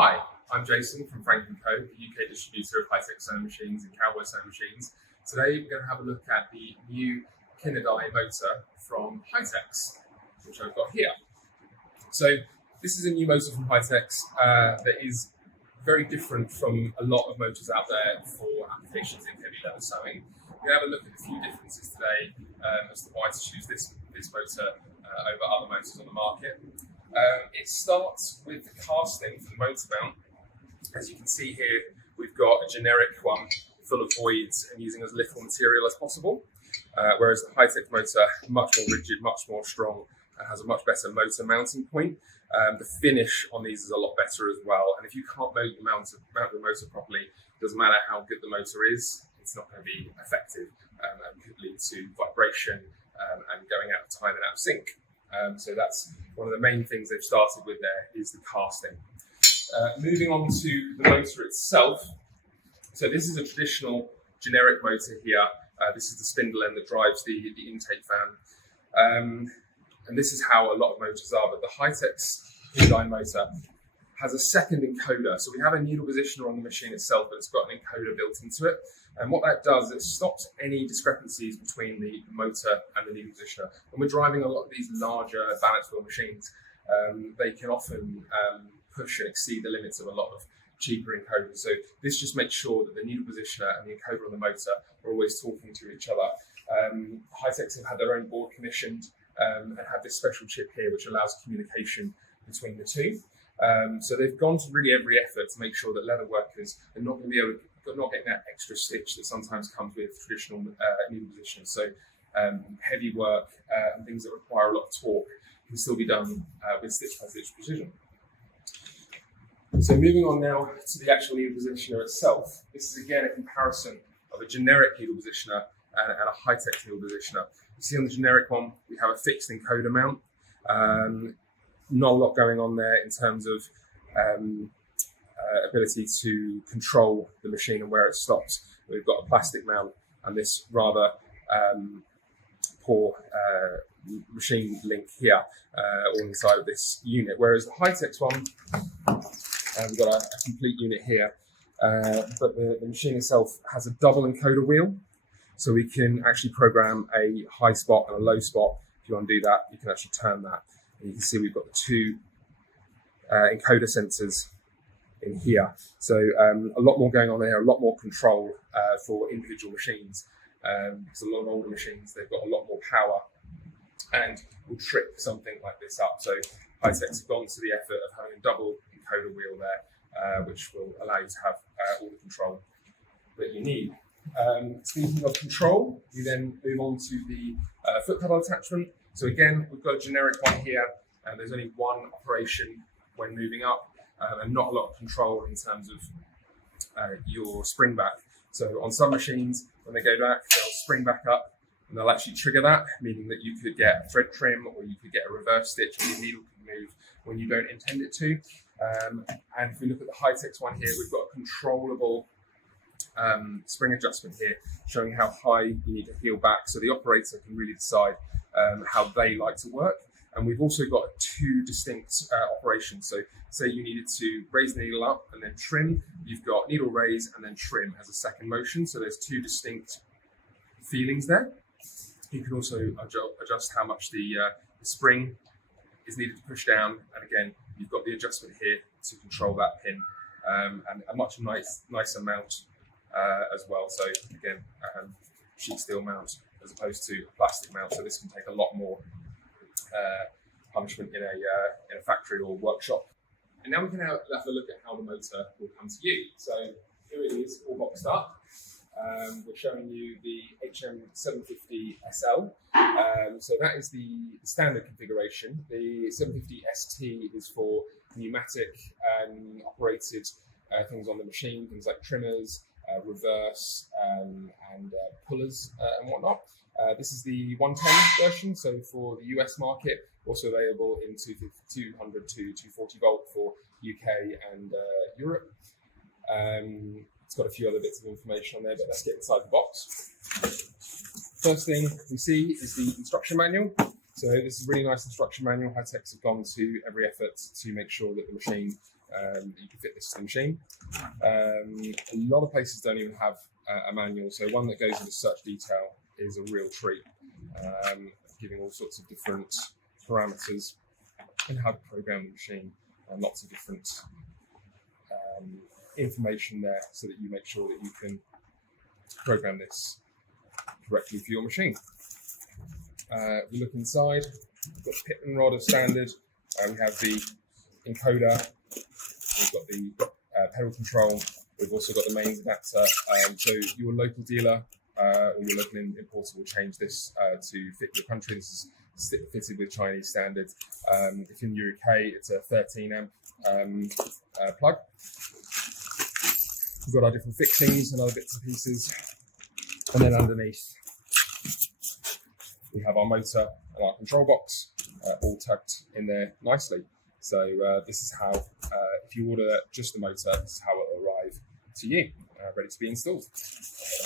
Hi, I'm Jason from Frank & Co, the UK distributor of high-tech sewing machines and cowboy sewing machines. Today we're going to have a look at the new Kinedyne motor from High-Techs, which I've got here. So this is a new motor from High-Techs that is very different from a lot of motors out there for applications in heavy leather sewing. We're going to have a look at a few differences today as to why to choose this motor over other motors on the market. It starts with the casting for the motor mount. As you can see here, we've got a generic one full of voids and using as little material as possible, whereas the High-Tech motor, much more rigid, much more strong, and has a much better motor mounting point. The finish on these is a lot better as well, and if you can't mount the motor properly, it doesn't matter how good the motor is, it's not going to be effective and could lead to vibration and going out of time and out of sync. So that's one of the main things they've started with there is the casting. Moving on to the motor itself. So this is a traditional generic motor here. This is the spindle end that drives the intake fan. And this is how a lot of motors are, but the High-Tech's Kinedyne motor has a second encoder. So we have a needle positioner on the machine itself, but it's got an encoder built into it. And what that does, it stops any discrepancies between the motor and the needle positioner. When we're driving a lot of these larger balance wheel machines, they can often push and exceed the limits of a lot of cheaper encoders. So this just makes sure that the needle positioner and the encoder on the motor are always talking to each other. High-Techs have had their own board commissioned and have this special chip here which allows communication between the two. So they've gone to really every effort to make sure that leather workers are not going to be able to not getting that extra stitch that sometimes comes with traditional needle positioners. So heavy work and things that require a lot of torque can still be done with stitch-by-stitch precision. So moving on now to the actual needle positioner itself. This is again a comparison of a generic needle positioner and a High-Tech needle positioner. You see on the generic one, we have a fixed encoder mount. Not a lot going on there in terms of ability to control the machine and where it stops. We've got a plastic mount and this rather poor machine link here all inside of this unit. Whereas the High-Tech's one, we've got a complete unit here, but the machine itself has a double encoder wheel. So we can actually program a high spot and a low spot. If you want to do that, you can actually turn that. And you can see we've got the two encoder sensors in here. So a lot more going on there, a lot more control for individual machines. Because a lot of older machines, they've got a lot more power and will trip something like this up. So High-Techs have gone to the effort of having a double encoder wheel there, which will allow you to have all the control that you need. Speaking of control, we then move on to the foot pedal attachment. So again, we've got a generic one here, and there's only one operation when moving up, and not a lot of control in terms of your spring back. So on some machines, when they go back, they'll spring back up, and they'll actually trigger that, meaning that you could get a thread trim, or you could get a reverse stitch, or your needle can move when you don't intend it to. And if we look at the High-Tech's one here, we've got a controllable spring adjustment here, showing how high you need to heel back, so the operator can really decide how they like to work. And we've also got two distinct operations. So say you needed to raise the needle up and then trim, you've got needle raise and then trim as a second motion. So there's two distinct feelings there. You can also adjust how much the spring is needed to push down. And again, you've got the adjustment here to control that pin, and a much nicer mount as well. So again, sheet steel mount as opposed to a plastic mount. So this can take a lot more punishment in a factory or workshop. And now we can have a look at how the motor will come to you. So here it is, all boxed up. We're showing you the HM-750SL. So that is the standard configuration. The 750ST is for pneumatic operated things on the machine, things like trimmers, reverse, and pullers and whatnot. This is the 110 version, so for the US market, also available in 200 to 240 volt for UK and Europe. It's got a few other bits of information on there, but let's get inside the box. First thing we see is the instruction manual. So this is a really nice instruction manual. High-Techs have gone to every effort to make sure that the machine you can fit this to the machine. A lot of places don't even have a manual, so one that goes into such detail is a real treat, giving all sorts of different parameters and how to program the machine, and lots of different information there so that you make sure that you can program this correctly for your machine. We look inside, we've got the pitman rod as standard, we have the encoder, we've got the pedal control, we've also got the mains adapter, so your local dealer or your local importer will change this to fit your country. This is fitted with Chinese standards. If in the UK, it's a 13 amp plug. We've got our different fixings and other bits and pieces, and then underneath we have our motor and our control box all tucked in there nicely. So this is how, if you order just the motor, this is how it will arrive to you, ready to be installed.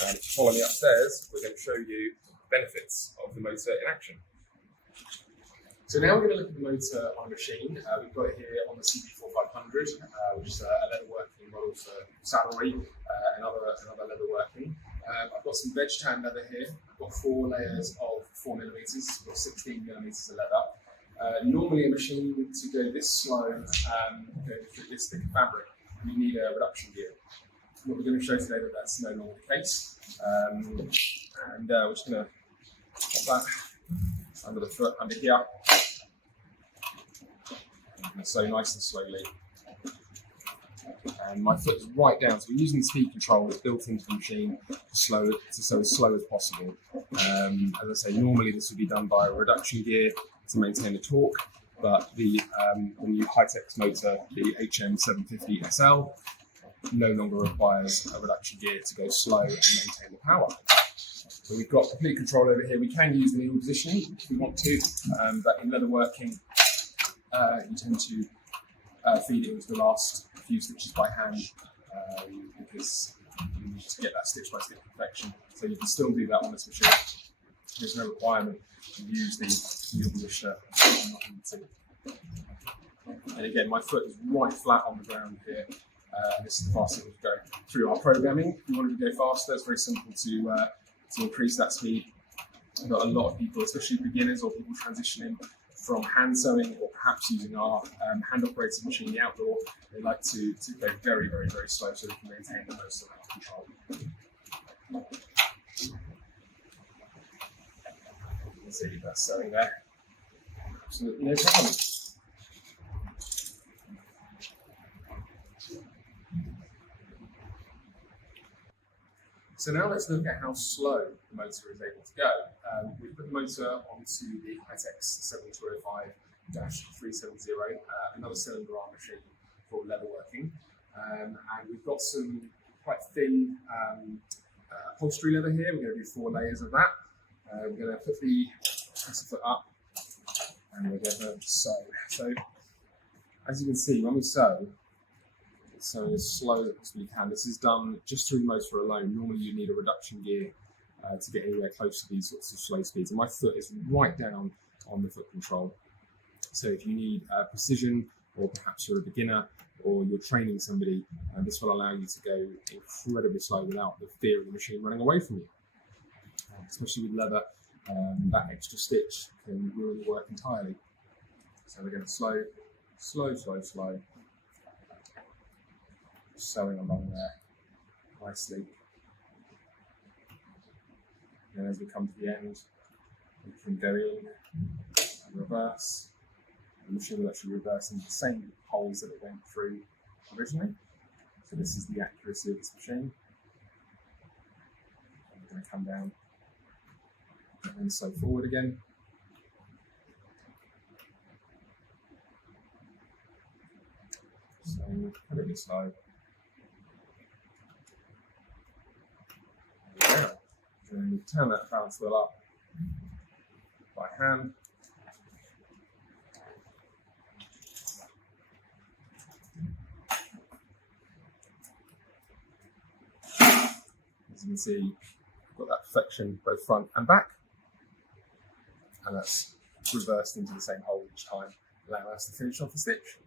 And if you follow me upstairs, we're going to show you benefits of the motor in action. So now we're going to look at the motor on a machine. We've got it here on the CP4500, which is a leather working model for saddlery and other leather working. I've got some veg tan leather here. I've got 4 layers of 4mm, I've got 16mm of leather. Normally a machine to go this slow, going through this thick fabric, you need a reduction gear. What we're going to show today that that's no longer the case. And we're just going to pop that under the foot, under here. And so nice and slowly. And my foot is right down, so we're using the speed control that's built into the machine to so as slow as possible. As I say, normally this would be done by a reduction gear to maintain the torque, but the new high-tech motor, the HM-750SL, no longer requires a reduction gear to go slow and maintain the power. So we've got complete control over here. We can use the needle positioning if we want to, but in leather working, you tend to feed it with the last few stitches by hand because you need to get that stitch by stitch perfection. So you can still do that on this machine. There's no requirement to use the needle positioner. And again, my foot is right flat on the ground here. This is the fastest we can go through our programming. If you wanted to go faster, it's very simple to increase that speed. We've got a lot of people, especially beginners or people transitioning from hand sewing or perhaps using our hand-operated machine in the outdoor. They like to go very, very, very slow so they can maintain the most amount of control. You can see that's sewing there. Absolutely no problem. So now let's look at how slow the motor is able to go. We put the motor onto the Hitex 7205-370, another cylinder arm machine for leather working. And we've got some quite thin upholstery leather here. We're going to do 4 layers of that. We're going to put the presser foot up and we're going to sew. So as you can see, when we sew, so as slow as we can. This is done just through the motor alone. Normally you need a reduction gear to get anywhere close to these sorts of slow speeds. And my foot is right down on the foot control. So if you need precision, or perhaps you're a beginner, or you're training somebody, this will allow you to go incredibly slow without the fear of the machine running away from you. Especially with leather, that extra stitch can ruin the work entirely. So we're going to slow. Sewing along there nicely. And as we come to the end, we can go in and reverse. The machine will actually reverse into the same holes that it went through originally. So this is the accuracy of this machine. And we're going to come down and then sew forward again. So incredibly slow. And then turn that balance wheel up by hand. As you can see, we've got that perfection both front and back. And that's reversed into the same hole each time, allowing us to finish off the stitch.